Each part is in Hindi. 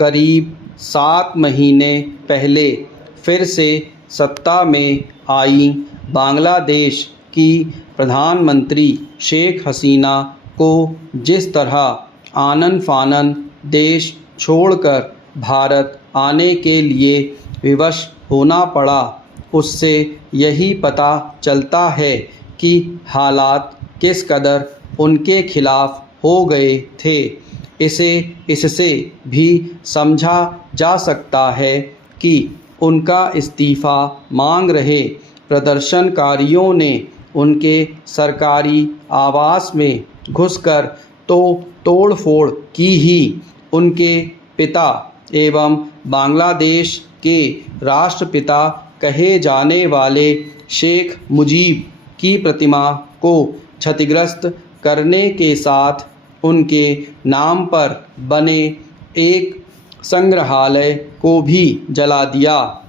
करीब 7 महीने पहले फिर से सत्ता में आई बांग्लादेश की प्रधानमंत्री शेख हसीना को जिस तरह आनन फानन देश छोड़कर भारत आने के लिए विवश होना पड़ा, उससे यही पता चलता है कि हालात किस कदर उनके खिलाफ हो गए थे। इससे भी समझा जा सकता है कि उनका इस्तीफ़ा मांग रहे प्रदर्शनकारियों ने उनके सरकारी आवास में घुसकर तो तोड़फोड़ की ही उनके पिता एवं बांग्लादेश के राष्ट्रपिता कहे जाने वाले शेख मुजीब की प्रतिमा को क्षतिग्रस्त करने के साथ उनके नाम पर बने एक संग्रहालय को भी जला दिया।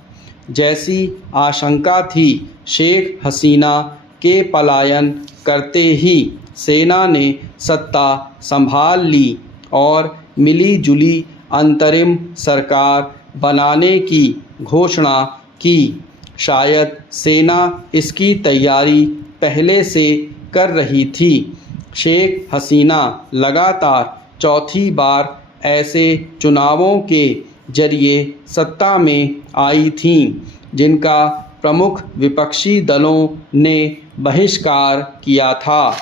जैसी आशंका थी, शेख हसीना के पलायन करते ही सेना ने सत्ता संभाल ली और मिली-जुली अंतरिम सरकार बनाने की घोषणा की। शायद सेना इसकी तैयारी पहले से कर रही थी। शेख हसीना लगातार चौथी बार ऐसे चुनावों के जरिए सत्ता में आई थीं, जिनका प्रमुख विपक्षी दलों ने बहिष्कार किया था।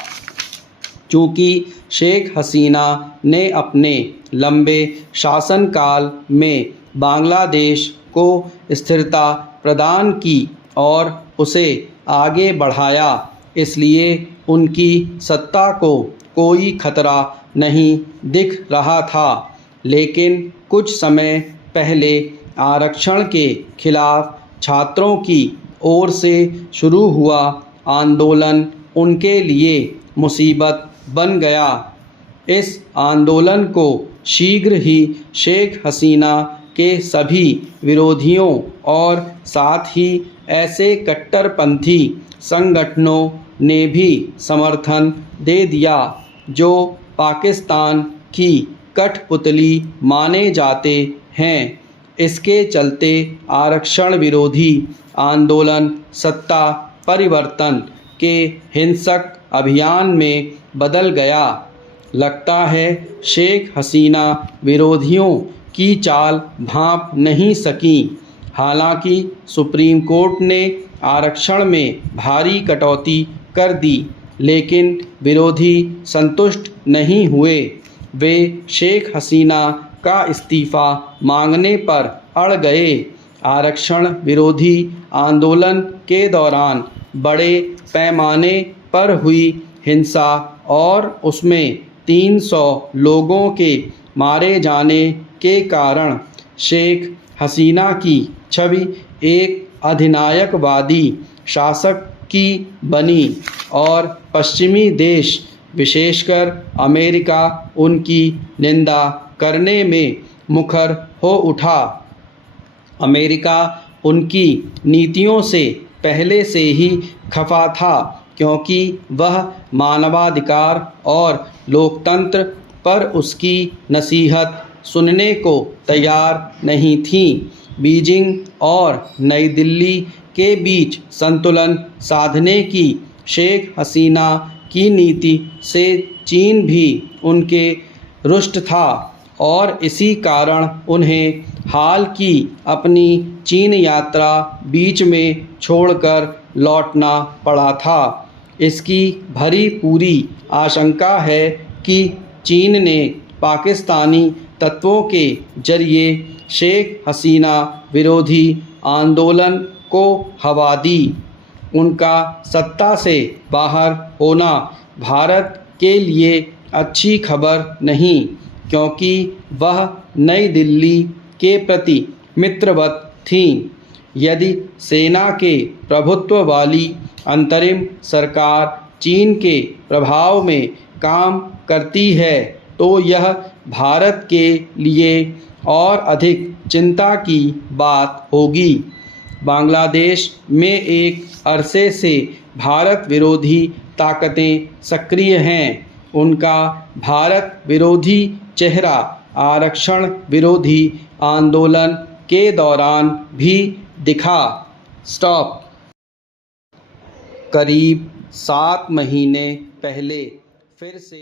चूँकि शेख हसीना ने अपने लंबे शासनकाल में बांग्लादेश को स्थिरता प्रदान की और उसे आगे बढ़ाया, इसलिए उनकी सत्ता को कोई खतरा नहीं दिख रहा था। लेकिन कुछ समय पहले आरक्षण के खिलाफ छात्रों की ओर से शुरू हुआ आंदोलन उनके लिए मुसीबत बन गया। इस आंदोलन को शीघ्र ही शेख हसीना के सभी विरोधियों और साथ ही ऐसे कट्टरपंथी संगठनों ने भी समर्थन दे दिया जो पाकिस्तान की कठपुतली माने जाते हैं। इसके चलते आरक्षण विरोधी आंदोलन सत्ता परिवर्तन के हिंसक अभियान में बदल गया। लगता है शेख हसीना विरोधियों की चाल भांप नहीं सकी। हालांकि सुप्रीम कोर्ट ने आरक्षण में भारी कटौती कर दी, लेकिन विरोधी संतुष्ट नहीं हुए। वे शेख हसीना का इस्तीफ़ा मांगने पर अड़ गए। आरक्षण विरोधी आंदोलन के दौरान बड़े पैमाने पर हुई हिंसा और उसमें 300 लोगों के मारे जाने के कारण शेख हसीना की छवि एक अधिनायकवादी शासक की बनी और पश्चिमी देश, विशेषकर अमेरिका, उनकी निंदा करने में मुखर हो उठा। अमेरिका उनकी नीतियों से पहले से ही खफा था, क्योंकि वह मानवाधिकार और लोकतंत्र पर उसकी नसीहत सुनने को तैयार नहीं थी। बीजिंग और नई दिल्ली के बीच संतुलन साधने की शेख हसीना की नीति से चीन भी उनके रुष्ट था और इसी कारण उन्हें हाल की अपनी चीन यात्रा बीच में छोड़कर लौटना पड़ा था। इसकी भरी पूरी आशंका है कि चीन ने पाकिस्तानी तत्वों के जरिए शेख हसीना विरोधी आंदोलन को हवा दी। उनका सत्ता से बाहर होना भारत के लिए अच्छी खबर नहीं, क्योंकि वह नई दिल्ली के प्रति मित्रवत थीं। यदि सेना के प्रभुत्व वाली अंतरिम सरकार चीन के प्रभाव में काम करती है, तो यह भारत के लिए और अधिक चिंता की बात होगी। बांग्लादेश में एक अरसे से भारत विरोधी ताकतें सक्रिय हैं। उनका भारत विरोधी चेहरा आरक्षण विरोधी आंदोलन के दौरान भी दिखा। स्टॉप। करीब 7 महीने पहले फिर से